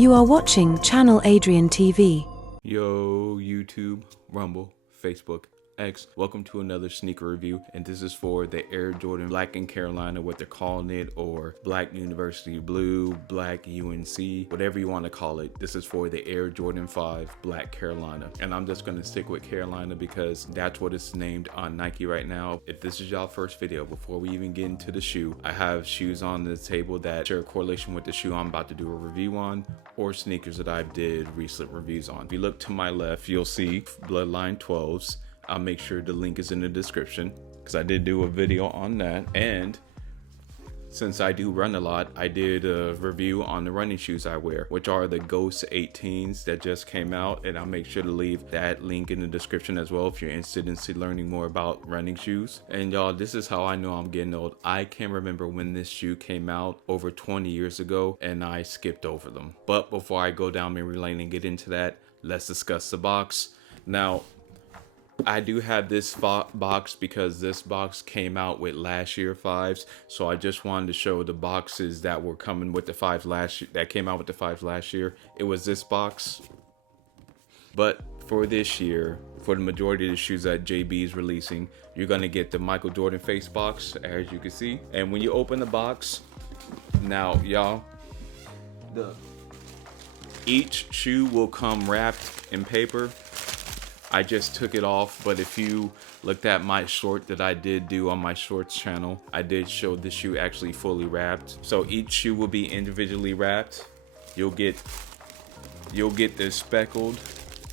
You are watching Channel Adrian TV. Yo, YouTube, Rumble, Facebook, X. Welcome to another sneaker review, and this is for the Air Jordan Black in Carolina, what they're calling it, or Black University Blue, Black UNC, whatever you want to call it. This is for the Air Jordan 5 Black Carolina, and I'm just going to stick with Carolina because that's what it's named on Nike right now. If this is y'all first video, before we even get into the shoe, I have shoes on the table that share a correlation with the shoe I'm about to do a review on, or sneakers that I did recent reviews on. If you look to my left, you'll see Bloodline 12s. I'll make sure the link is in the description because I did do a video on that. And since I do run a lot, I did a review on the running shoes I wear, which are the Ghost 18s that just came out. And I'll make sure to leave that link in the description as well if you're interested in learning more about running shoes. And y'all, this is how I know I'm getting old. I can't remember when this shoe came out, over 20 years ago, and I skipped over them. But before I go down memory lane and get into that, let's discuss the box. Now, I do have this box because this box came out with last year 5s, so I just wanted to show the boxes that were coming with the 5s last year, that came out with the 5s last year. It was this box. But for this year, for the majority of the shoes that JB is releasing, you're gonna get the Michael Jordan face box, as you can see. And when you open the box, now y'all, each shoe will come wrapped in paper. I just took it off, but if you looked at my short that I did do on my shorts channel, I did show the shoe actually fully wrapped. So each shoe will be individually wrapped. You'll get this speckled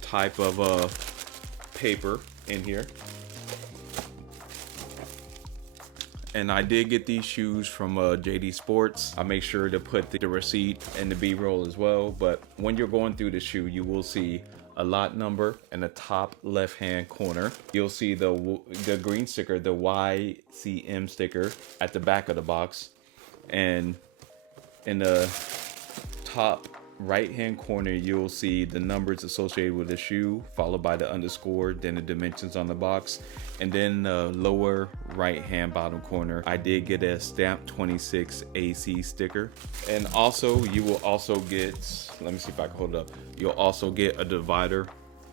type of paper in here. And I did get these shoes from JD Sports. I make sure to put the receipt in the B-roll as well. But when you're going through the shoe, you will see a lot number in the top left hand corner. You'll see the green sticker, the YCM sticker at the back of the box, and in the top right hand corner you'll see the numbers associated with the shoe, followed by the underscore, then the dimensions on the box. And then the lower right hand bottom corner, I did get a stamp 26 AC sticker. And also you will also get, let me see if I can hold it up, you'll also get a divider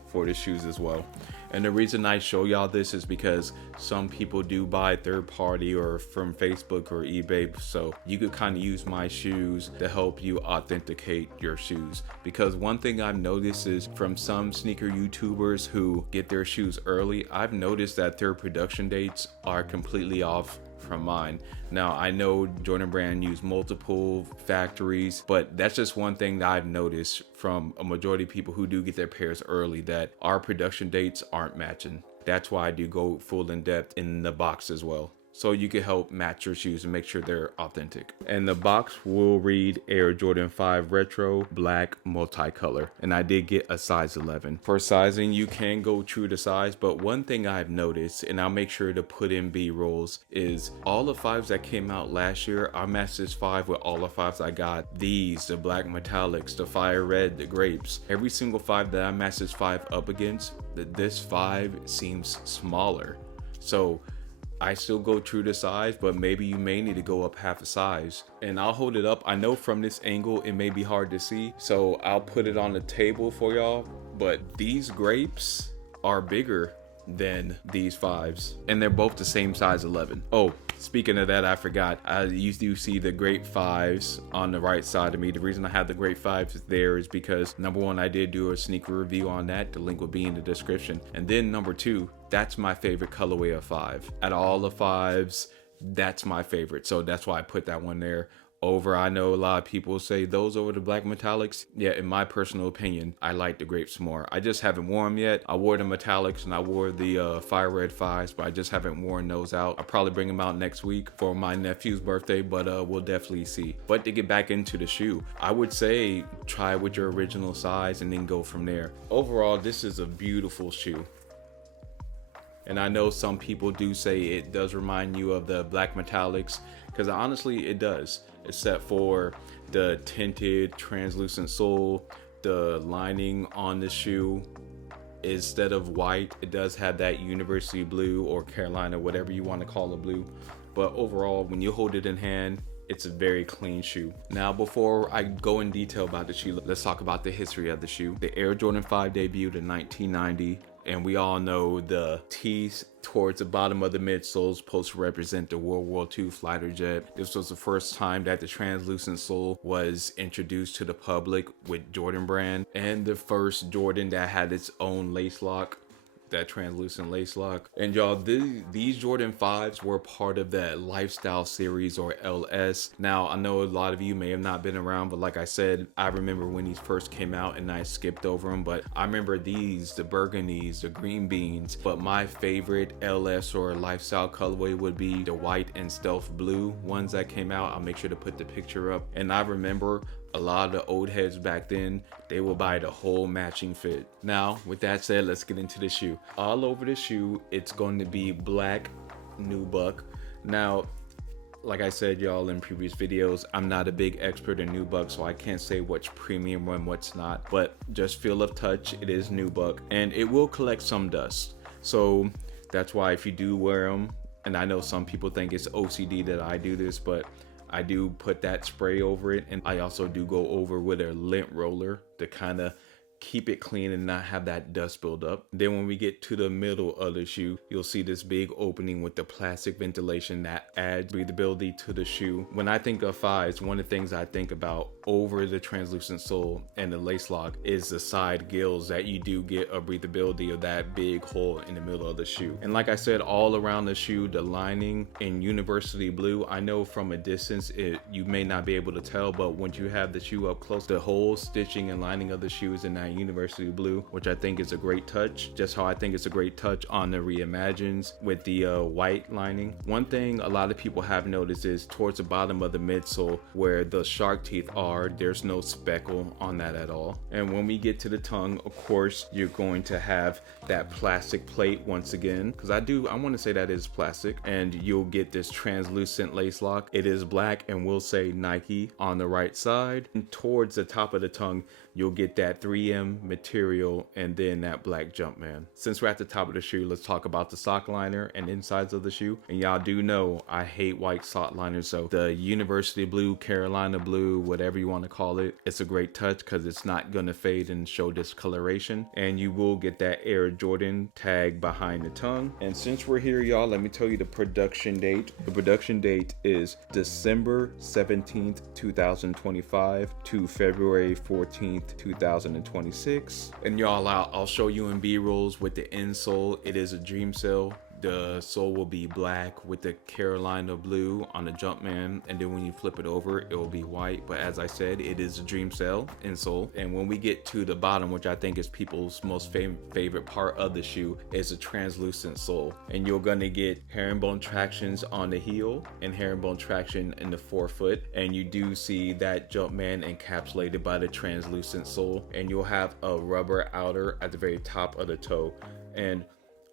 for the shoes as well. And the reason I show y'all this is because some people do buy third party or from Facebook or eBay, so you could kind of use my shoes to help you authenticate your shoes. Because one thing I've noticed is from some sneaker YouTubers who get their shoes early, I've noticed that their production dates are completely off from mine. Now, I know Jordan Brand used multiple factories, but that's just one thing that I've noticed from a majority of people who do get their pairs early, that our production dates aren't matching. That's why I do go full in depth in the box as well, so you can help match your shoes and make sure they're authentic. And the box will read Air Jordan 5 Retro Black Multicolor, and I did get a size 11. For sizing, you can go true to size, but one thing I've noticed, and I'll make sure to put in B-rolls, is all the 5s that came out last year, I matched this 5 with all the 5s I got. These, the black metallics, the fire red, the grapes. Every single 5 that I matched this 5 up against, this 5 seems smaller. So I still go true to size, but maybe you may need to go up half a size. And I'll hold it up. I know from this angle it may be hard to see, so I'll put it on the table for y'all. But these grapes are bigger than these 5s, and they're both the same size 11. Oh, speaking of that, I forgot. You do see the grape 5s on the right side of me. The reason I have the grape 5s there is because number one, I did do a sneaker review on that. The link will be in the description. And then number two, that's my favorite colorway of 5. Out of all the 5s, that's my favorite. So that's why I put that one there over. I know a lot of people say those over the black metallics. Yeah, in my personal opinion, I like the grapes more. I just haven't worn them yet. I wore the metallics and I wore the fire red 5s, but I just haven't worn those out. I'll probably bring them out next week for my nephew's birthday, but we'll definitely see. But to get back into the shoe, I would say try with your original size and then go from there. Overall, this is a beautiful shoe. And I know some people do say it does remind you of the black metallics, because honestly it does, except for the tinted translucent sole. The lining on the shoe, instead of white, it does have that University blue or Carolina, whatever you want to call it, blue. But overall, when you hold it in hand, It's a very clean shoe. Now, before I go in detail about the shoe, let's talk about the history of the shoe. The Air Jordan 5 debuted in 1990. And we all know the T's towards the bottom of the midsole is supposed to represent the World War II fighter jet. This was the first time that the translucent sole was introduced to the public with Jordan brand, and the first Jordan that had its own lace lock, that translucent lace lock. And y'all, these Jordan 5s were part of that lifestyle series, or LS. Now, I know a lot of you may have not been around, but like I said, I remember when these first came out and I skipped over them, but I remember these, the burgundies, the green beans. But my favorite LS or lifestyle colorway would be the white and stealth blue ones that came out. I'll make sure to put the picture up. And I remember a lot of the old heads back then, they will buy the whole matching fit. Now, with that said, let's get into the shoe. All over the shoe, it's going to be black nubuck. Now, like I said, y'all, in previous videos, I'm not a big expert in nubuck, so I can't say what's premium and what's not, but just feel of touch, it is nubuck, and it will collect some dust. So that's why if you do wear them, and I know some people think it's OCD that I do this, but I do put that spray over it, and I also do go over with a lint roller to kind of keep it clean and not have that dust build up. Then when we get to the middle of the shoe, you'll see this big opening with the plastic ventilation that adds breathability to the shoe. When I think of 5s, one of the things I think about over the translucent sole and the lace lock is the side gills, that you do get a breathability of that big hole in the middle of the shoe. And like I said, all around the shoe, the lining in university blue, I know from a distance you may not be able to tell, but when you have the shoe up close, the whole stitching and lining of the shoe is in that university blue, which I think is a great touch, just how I think it's a great touch on the Reimagines with the white lining. One thing a lot of people have noticed is towards the bottom of the midsole where the shark teeth are, there's no speckle on that at all. And when we get to the tongue, of course, you're going to have that plastic plate once again, because I want to say that is plastic, and you'll get this translucent lace lock. It is black and will say Nike on the right side, and towards the top of the tongue you'll get that 3M material and then that black Jumpman. Since we're at the top of the shoe, let's talk about the sock liner and insides of the shoe. And y'all do know I hate white sock liners, so the university blue, Carolina blue, whatever you want to call it, it's a great touch because it's not gonna fade and show discoloration. And you will get that Air Jordan tag behind the tongue. And since we're here, y'all, let me tell you the production date. The production date is December 17th, 2025 to February 14th, 2026. And y'all, I'll show you in B-rolls with the insole. It is a dream sale. The sole will be black with the Carolina blue on the Jumpman, and then when you flip it over, it will be white. But as I said, it is a dream sale insole. And when we get to the bottom, which I think is people's most favorite part of the shoe, is a translucent sole. And you're gonna get herringbone tractions on the heel and herringbone traction in the forefoot. And you do see that Jumpman encapsulated by the translucent sole. And you'll have a rubber outer at the very top of the toe. And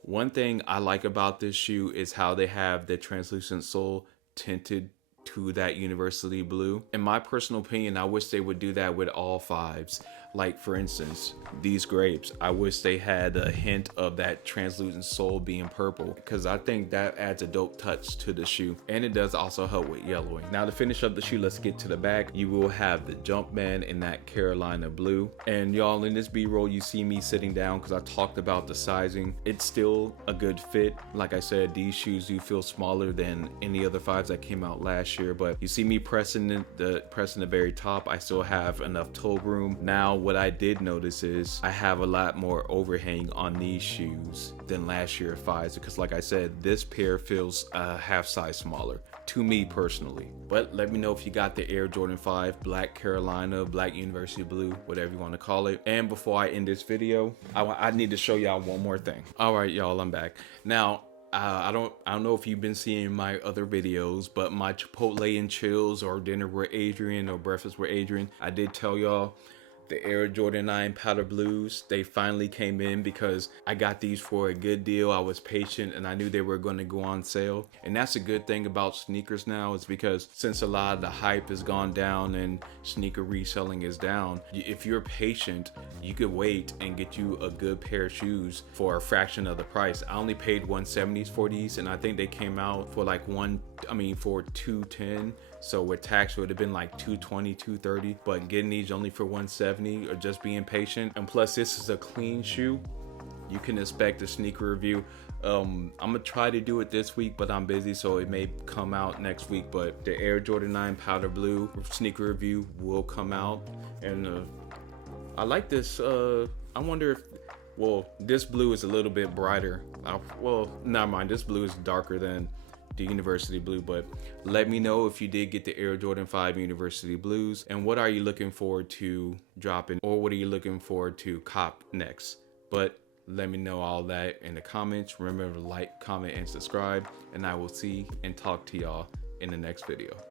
one thing I like about this shoe is how they have the translucent sole tinted to that university blue. In my personal opinion, I wish they would do that with all 5s. Like for instance, these grapes, I wish they had a hint of that translucent sole being purple, because I think that adds a dope touch to the shoe, and it does also help with yellowing. Now to finish up the shoe, let's get to the back. You will have the Jumpman in that Carolina blue. And y'all, in this B-roll, you see me sitting down because I talked about the sizing. It's still a good fit. Like I said, these shoes do feel smaller than any other 5s that came out last year, but you see me pressing the very top. I still have enough toe room. Now what I did notice is I have a lot more overhang on these shoes than last year 5s, because like I said, this pair feels a half size smaller to me personally. But let me know if you got the Air Jordan 5 black Carolina, black university blue, whatever you want to call it. And before I end this video, I need to show y'all one more thing. All right, y'all, I'm back now. I don't know if you've been seeing my other videos, but my Chipotle and chills, or dinner with Adrian, or breakfast with Adrian, I did tell y'all The Air Jordan 9 powder blues, they finally came in because I got these for a good deal. I was patient and I knew they were going to go on sale. And that's a good thing about sneakers now, is because since a lot of the hype has gone down and sneaker reselling is down, if you're patient, you could wait and get you a good pair of shoes for a fraction of the price. I only paid $170 for these, and I think they came out for like for $210. So with tax, it would have been like $220, $230. But getting these only for $170, or just being patient. And plus, this is a clean shoe. You can expect a sneaker review. I'm gonna try to do it this week, but I'm busy, so it may come out next week. But the Air Jordan 9 powder blue sneaker review will come out, and I like this. I wonder if, well, this blue is a little bit brighter. Well, never mind. This blue is darker than the University Blue, but let me know if you did get the Air Jordan 5 University Blues, and what are you looking forward to dropping, or what are you looking forward to cop next. But let me know all that in the comments. Remember to like, comment, and subscribe, and I will see and talk to y'all in the next video.